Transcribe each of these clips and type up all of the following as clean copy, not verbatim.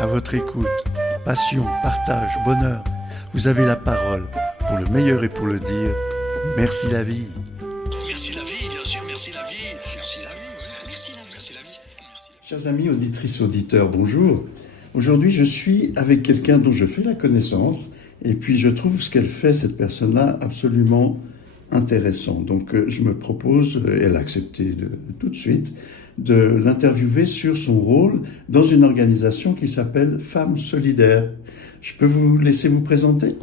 à votre écoute. Passion, partage, bonheur. Vous avez la parole pour le meilleur et pour le dire. Merci la vie. Merci la vie, bien sûr, merci la vie. Merci la vie, oui. Merci la vie. Merci la vie. Merci. Chers amis auditrices, auditeurs, bonjour. Aujourd'hui, je suis avec quelqu'un dont je fais la connaissance et puis je trouve ce qu'elle fait, cette personne-là, absolument intéressant. Donc, je me propose, elle a accepté tout de suite, de l'interviewer sur son rôle dans une organisation qui s'appelle Femmes Solidaires. Je peux vous laisser vous présenter ?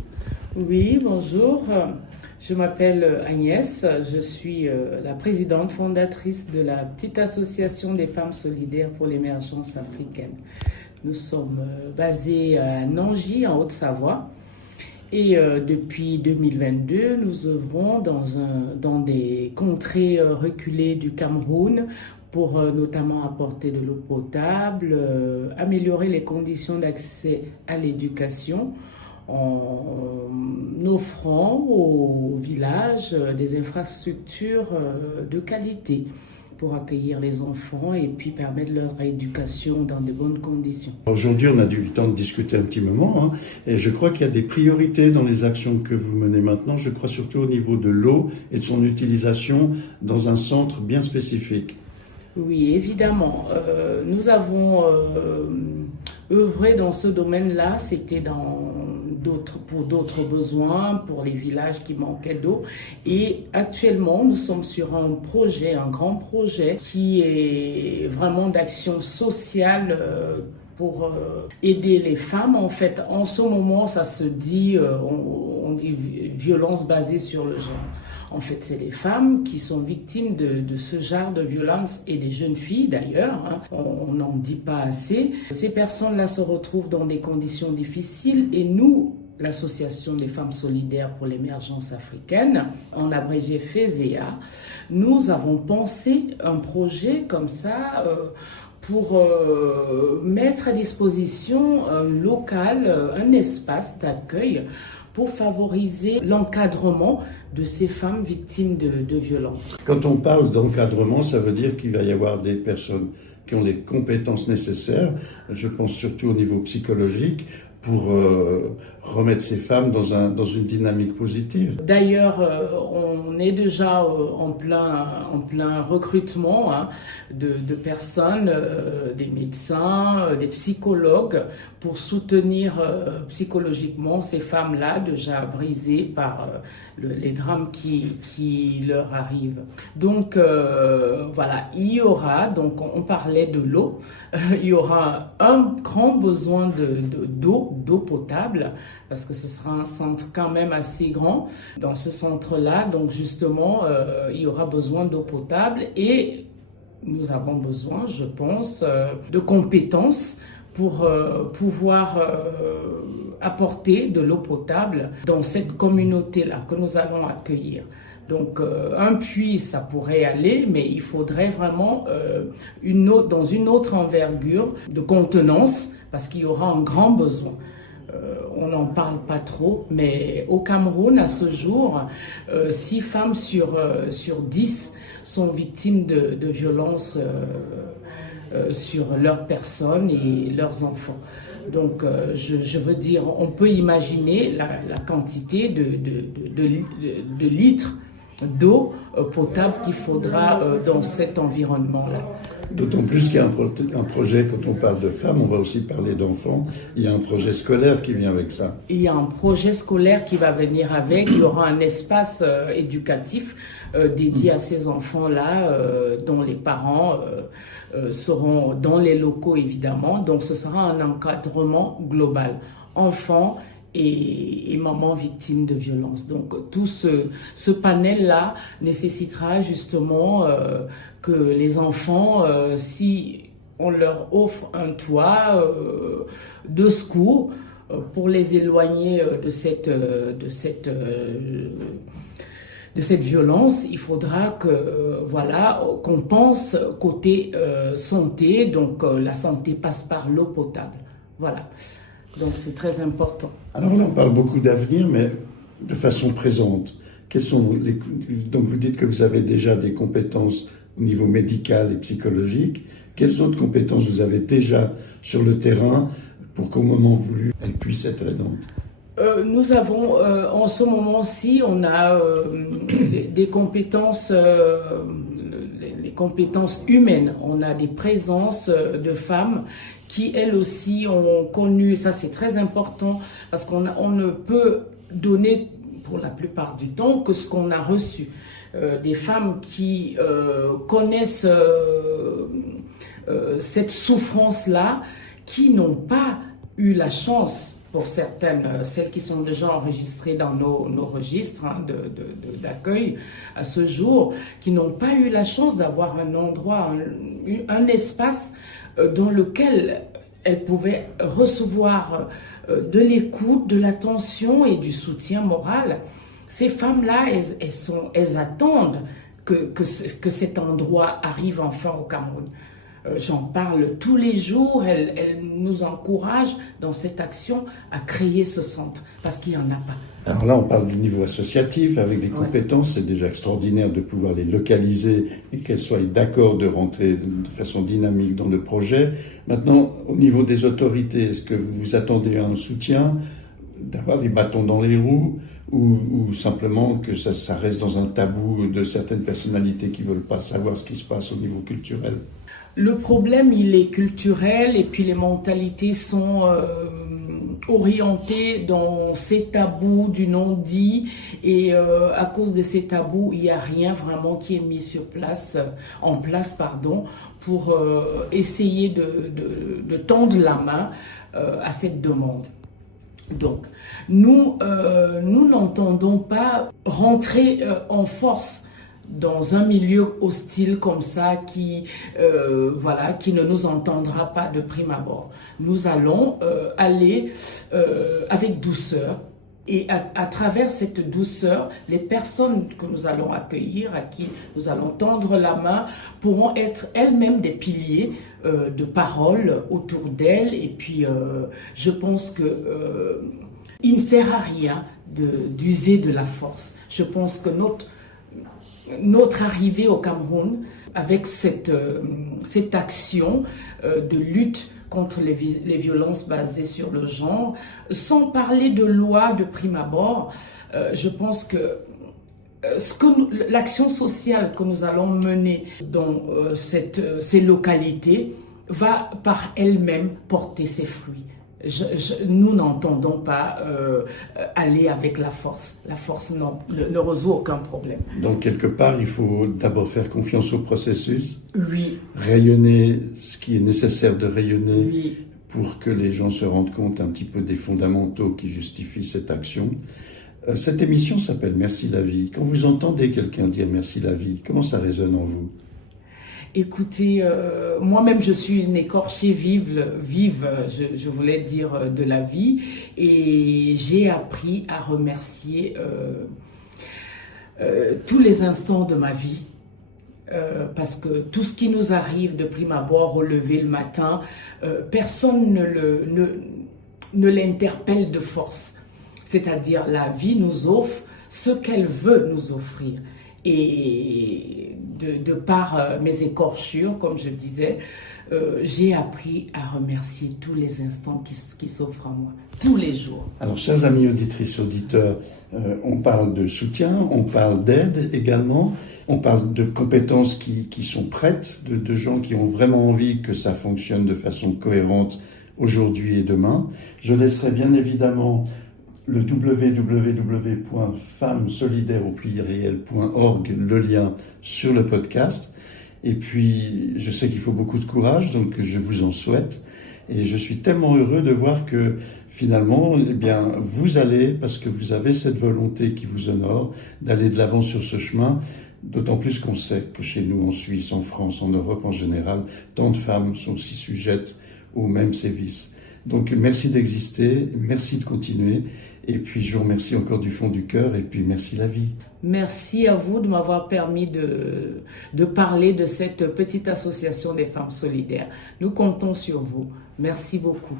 Oui, bonjour. Je m'appelle Agnès. Je suis la présidente fondatrice de la petite association des femmes solidaires pour l'émergence africaine. Nous sommes basés à Nangy, en Haute-Savoie. Et depuis 2022, nous œuvrons dans des contrées reculées du Cameroun pour notamment apporter de l'eau potable, améliorer les conditions d'accès à l'éducation en offrant aux villages des infrastructures de qualité pour accueillir les enfants et puis permettre leur éducation dans de bonnes conditions. Aujourd'hui, on a eu le temps de discuter un petit moment, et je crois qu'il y a des priorités dans les actions que vous menez maintenant, je crois surtout au niveau de l'eau et de son utilisation dans un centre bien spécifique. Oui, évidemment. Nous avons œuvré dans ce domaine-là, c'était pour d'autres besoins, pour les villages qui manquaient d'eau. Et actuellement, nous sommes sur un grand projet qui est vraiment d'action sociale pour aider les femmes. En fait, en ce moment, ça se dit, on dit violence basée sur le genre. En fait, c'est les femmes qui sont victimes de ce genre de violence et des jeunes filles d'ailleurs. On n'en dit pas assez. Ces personnes-là se retrouvent dans des conditions difficiles et nous, l'Association des femmes solidaires pour l'émergence africaine, en abrégé FESEA, nous avons pensé un projet comme ça pour mettre à disposition un local, un espace d'accueil pour favoriser l'encadrement de ces femmes victimes de violences. Quand on parle d'encadrement, ça veut dire qu'il va y avoir des personnes qui ont les compétences nécessaires, je pense surtout au niveau psychologique, pour remettre ces femmes dans une dynamique positive. D'ailleurs, on est déjà en plein recrutement de personnes, des médecins, des psychologues, pour soutenir psychologiquement ces femmes-là déjà brisées par les drames qui leur arrivent. Donc voilà, il y aura, donc on parlait de l'eau, il y aura un grand besoin d'eau potable, parce que ce sera un centre quand même assez grand. Dans ce centre-là, donc justement, il y aura besoin d'eau potable et nous avons besoin, je pense, de compétences pour pouvoir apporter de l'eau potable dans cette communauté-là que nous allons accueillir. Donc un puits, ça pourrait aller, mais il faudrait vraiment dans une autre envergure de contenance, parce qu'il y aura un grand besoin. On n'en parle pas trop, mais au Cameroun, à ce jour, 6 femmes sur 10 sont victimes de violences sur leurs personnes et leurs enfants. Donc, je veux dire, on peut imaginer la quantité de litres d'eau potable qu'il faudra dans cet environnement-là. D'autant plus qu'il y a un projet, quand on parle de femmes, on va aussi parler d'enfants, il y a un projet scolaire qui vient avec ça. Il y a un projet scolaire qui va venir avec, il y aura un espace éducatif dédié à ces enfants-là, dont les parents seront dans les locaux évidemment, donc ce sera un encadrement global. Enfants et mamans victimes de violences. Donc tout ce panel-là nécessitera justement que les enfants, si on leur offre un toit de secours pour les éloigner de cette violence, il faudra qu'on pense côté santé, donc la santé passe par l'eau potable. Voilà. Donc c'est très important. Alors là, on parle beaucoup d'avenir, mais de façon présente. Donc vous dites que vous avez déjà des compétences au niveau médical et psychologique. Quelles autres compétences vous avez déjà sur le terrain pour qu'au moment voulu, elle puisse être aidante? Nous avons, en ce moment-ci, on a des compétences, les compétences humaines. On a des présences de femmes qui, elles aussi, ont connu, ça c'est très important, parce qu'on ne peut donner, pour la plupart du temps, que ce qu'on a reçu. Des femmes qui connaissent cette souffrance-là, qui n'ont pas eu la chance, pour certaines, celles qui sont déjà enregistrées dans nos registres d'accueil à ce jour, qui n'ont pas eu la chance d'avoir un endroit, un espace dans lequel elles pouvaient recevoir de l'écoute, de l'attention et du soutien moral. Ces femmes-là, elles attendent que cet endroit arrive enfin au Cameroun. J'en parle tous les jours, elle nous encourage dans cette action à créer ce centre, parce qu'il n'y en a pas. Alors là, on parle du niveau associatif, avec des compétences, c'est déjà extraordinaire de pouvoir les localiser et qu'elles soient d'accord de rentrer de façon dynamique dans le projet. Maintenant, au niveau des autorités, est-ce que vous vous attendez à un soutien, d'avoir des bâtons dans les roues, ou simplement que ça reste dans un tabou de certaines personnalités qui ne veulent pas savoir ce qui se passe au niveau culturel? Le problème, il est culturel, et puis les mentalités sont orientées dans ces tabous du non-dit, et à cause de ces tabous, il n'y a rien vraiment qui est mis en place, pour essayer de tendre la main à cette demande. Donc, nous n'entendons pas rentrer en force dans un milieu hostile comme ça qui ne nous entendra pas de prime abord. Nous allons aller avec douceur, et à travers cette douceur, les personnes que nous allons accueillir, à qui nous allons tendre la main, pourront être elles-mêmes des piliers de parole autour d'elles. Et puis, je pense que il ne sert à rien d'user de la force. Je pense que notre arrivée au Cameroun, avec cette action de lutte contre les violences basées sur le genre, sans parler de loi de prime abord, je pense que l'action sociale que nous allons mener dans ces localités va par elle-même porter ses fruits. Nous n'entendons pas aller avec la force. La force ne résout aucun problème. Donc, quelque part, il faut d'abord faire confiance au processus. Oui. Rayonner ce qui est nécessaire de rayonner, oui, pour que les gens se rendent compte un petit peu des fondamentaux qui justifient cette action. Cette émission s'appelle Merci la vie. Quand vous entendez quelqu'un dire Merci la vie, comment ça résonne en vous? Écoutez, moi-même je suis une écorchée vive, je voulais dire, de la vie, et j'ai appris à remercier tous les instants de ma vie, parce que tout ce qui nous arrive de prime abord, au lever le matin, personne ne l'interpelle de force. C'est-à-dire, la vie nous offre ce qu'elle veut nous offrir. Et de par mes écorchures, comme je disais, j'ai appris à remercier tous les instants qui s'offrent à moi, tous les jours. Alors, chers amis auditrices, auditeurs, on parle de soutien, on parle d'aide également, on parle de compétences qui sont prêtes, de gens qui ont vraiment envie que ça fonctionne de façon cohérente aujourd'hui et demain. Je laisserai bien évidemment le www.femmesolidaires.org, le lien sur le podcast. Et puis, je sais qu'il faut beaucoup de courage, donc je vous en souhaite. Et je suis tellement heureux de voir que finalement, eh bien, vous allez, parce que vous avez cette volonté qui vous honore, d'aller de l'avant sur ce chemin. D'autant plus qu'on sait que chez nous, en Suisse, en France, en Europe en général, tant de femmes sont aussi sujettes aux mêmes sévices. Donc, merci d'exister, merci de continuer. Et puis, je vous remercie encore du fond du cœur, et puis merci la vie. Merci à vous de m'avoir permis de parler de cette petite association des femmes solidaires. Nous comptons sur vous. Merci beaucoup.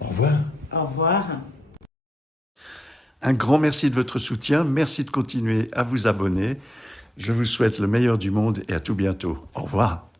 Au revoir. Au revoir. Un grand merci de votre soutien. Merci de continuer à vous abonner. Je vous souhaite le meilleur du monde et à tout bientôt. Au revoir.